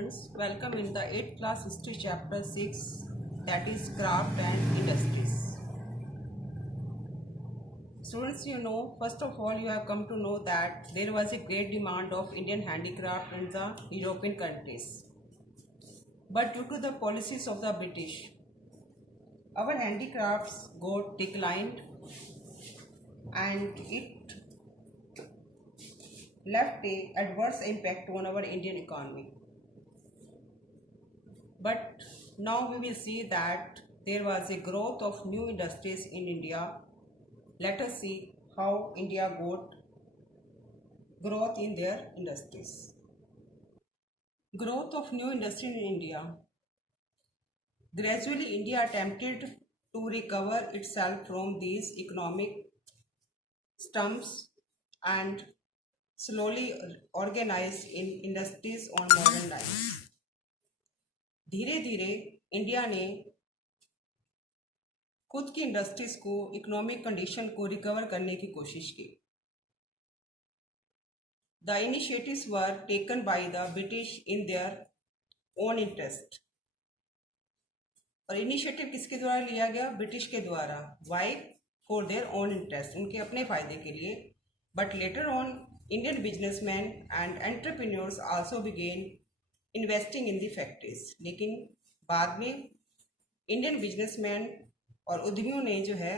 students, welcome in the 8th class history chapter 6, that is craft and industries. Students, first of all, you have come to know that there was a great demand of Indian handicraft in the European countries. But due to the policies of the British, our handicrafts got declined and it left a adverse impact on our Indian economy. But now we will see that there was a growth of new industries in India. Let us see how India got growth in their industries. Growth of new industry in India. Gradually, India attempted to recover itself from these economic stumps and slowly organize in industries on modern lines. धीरे धीरे India ने खुद की industries को economic condition को recover करने की कोशिश की. The initiatives were taken by the British in their own interest. और इनिशिएटिव किसके द्वारा लिया गया? ब्रिटिश के द्वारा. Why? For their own interest, उनके अपने फायदे के लिए. But later on Indian businessman and entrepreneurs also began investing in the factories. लेकिन बाद में इंडियन बिजनेसमैन और उद्यमियों ने जो है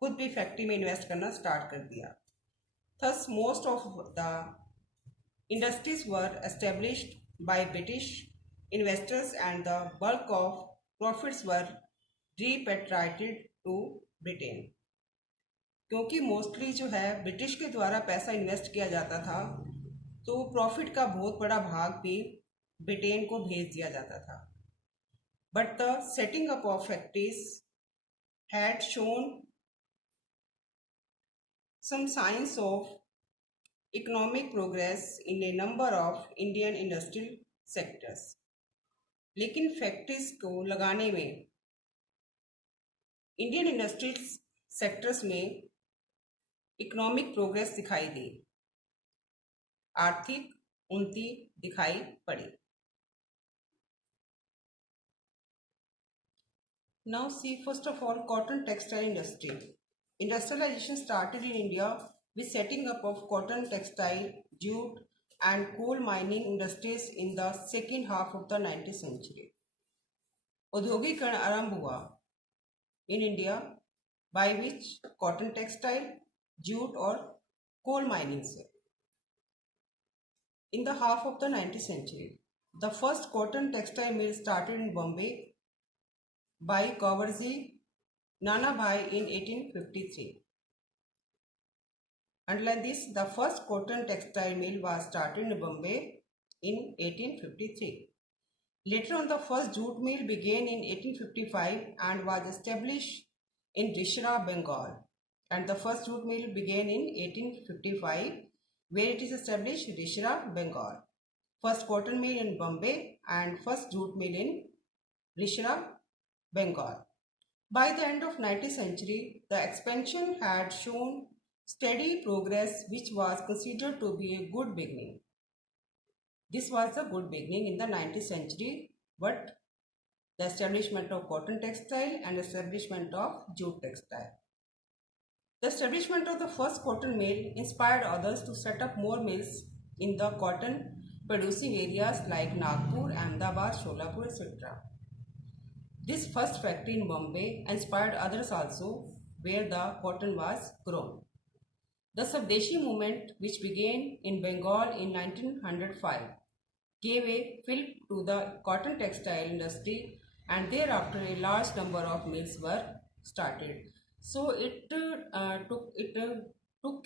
खुद भी फैक्ट्री में इन्वेस्ट करना स्टार्ट कर दिया. Thus most of the industries were established by British investors and the bulk of profits were repatriated to Britain. क्योंकि मोस्टली जो है ब्रिटिश के द्वारा पैसा इन्वेस्ट किया जाता था, तो प्रॉफिट का बहुत बड़ा भाग भी ब्रिटेन को भेज दिया जाता था. But the setting up of factories had shown some signs of economic progress in a number of Indian industrial sectors. लेकिन फैक्ट्रीज को लगाने में इंडियन इंडस्ट्रियल सेक्टर्स में इकोनॉमिक प्रोग्रेस दिखाई दी, आर्थिक उन्नति दिखाई पड़ी. Now see, first of all, cotton textile industry. Industrialization started in India with setting up of cotton textile, jute and coal mining industries in the second half of the 19th century. औद्योगिकरण आरंभ हुआ in India by which cotton textile, jute और coal mining से. In the half of the 19th century, the first cotton textile mill started in Bombay by Kavarji Nanabhai in 1853. Underline this, the first cotton textile mill was started in Bombay in 1853. Later on, the first jute mill began in 1855 and was established in Rishra, Bengal. And the first jute mill began in 1855, where it is established Rishra, Bengal. First cotton mill in Bombay and first jute mill in Rishra, Bengal. By the end of 19th century, the expansion had shown steady progress, which was considered to be a good beginning. This was a good beginning in the 19th century, but the establishment of cotton textile and establishment of jute textile. The establishment of the first cotton mill inspired others to set up more mills in the cotton producing areas like Nagpur, Ahmedabad, Sholapur, etc. This first factory in Bombay inspired others also, where the cotton was grown. The Swadeshi movement, which began in Bengal in 1905, gave a fillip to the cotton textile industry, and thereafter a large number of mills were started. So it took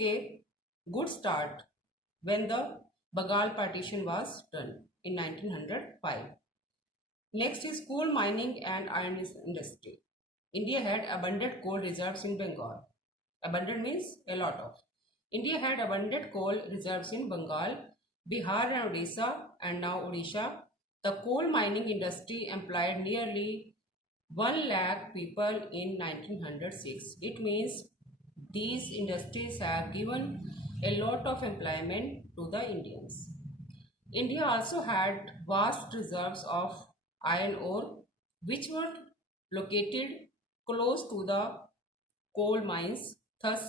a good start when the Bengal partition was done in 1905. Next is coal mining and iron industry. India had abundant coal reserves in Bengal. Abundant means a lot of. India had abundant coal reserves in Bengal, Bihar and Odisha, and now Odisha. The coal mining industry employed nearly 1 lakh people in 1906. It means these industries have given a lot of employment to the Indians. India also had vast reserves of iron ore, which were located close to the coal mines. Thus,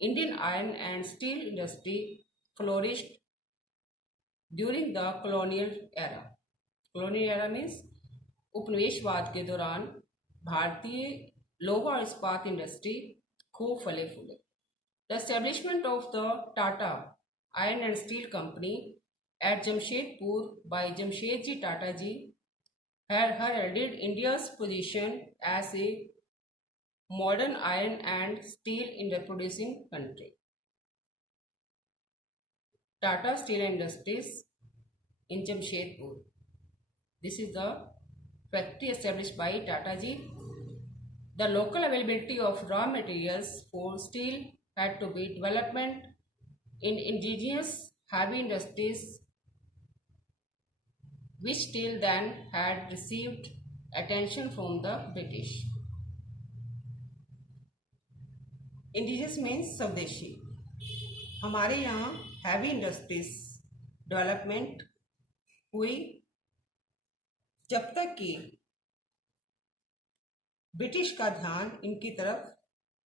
Indian iron and steel industry flourished during the colonial era. Colonial era means उपनिवेशवाद के दौरान भारतीय लोहा और इस्पात industry खूब फले फूले. The establishment of the Tata Iron and Steel Company at Jamshedpur by Jamshedji Tata ji heralded India's position as a modern iron and steel producing country. Tata Steel Industries in Jamshedpur. This is the factory established by Tata ji. The local availability of raw materials for steel had to be development in indigenous heavy industries, which till then had received attention from the British. Indigenous means स्वदेशी. हमारे यहाँ heavy industries development हुई जब तक कि British का ध्यान इनकी तरफ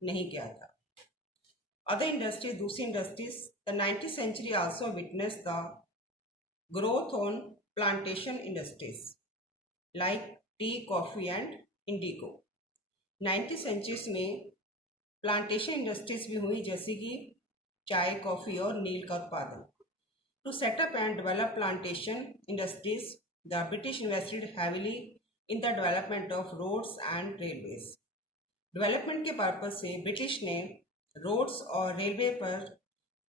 नहीं गया था. Other industries, दूसरी industries, the 19th century also witnessed the growth on plantation industries like tea, coffee and indigo. 19th centuries में प्लांटेशन इंडस्ट्रीज भी हुई जैसे कि चाय, कॉफी और नील का उत्पादन. To set up and develop plantation industries, the British invested heavily in the development of roads and railways. Development के पर्पज से ब्रिटिश ने रोड्स और रेलवे पर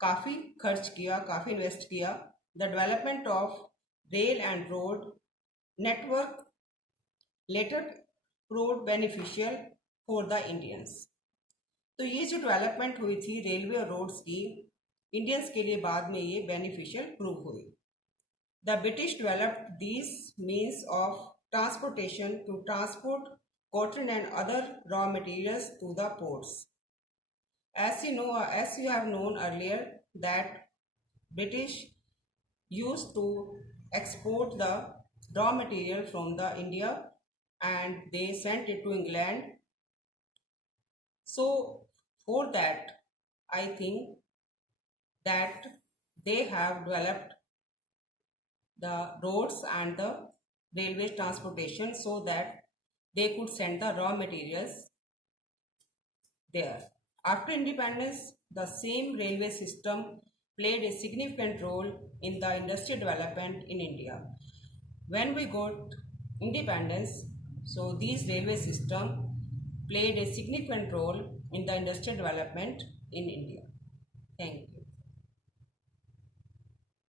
काफ़ी खर्च किया, काफ़ी इन्वेस्ट किया. The development of rail and road network later proved beneficial for the Indians. तो ये जो डेवलपमेंट हुई थी रेलवे और रोड्स की, इंडियंस के लिए बाद में ये बेनिफिशियल प्रूव हुई. The British developed these means of transportation to transport cotton and other raw materials to the ports. As you have known earlier that British used to export the raw material from the India and they sent it to England. So for that, I think that they have developed the roads and the railway transportation so that they could send the raw materials there. After independence, the same railway system played a significant role in the industrial development in India. When we got independence, so these railway system played a significant role in the industrial development in India.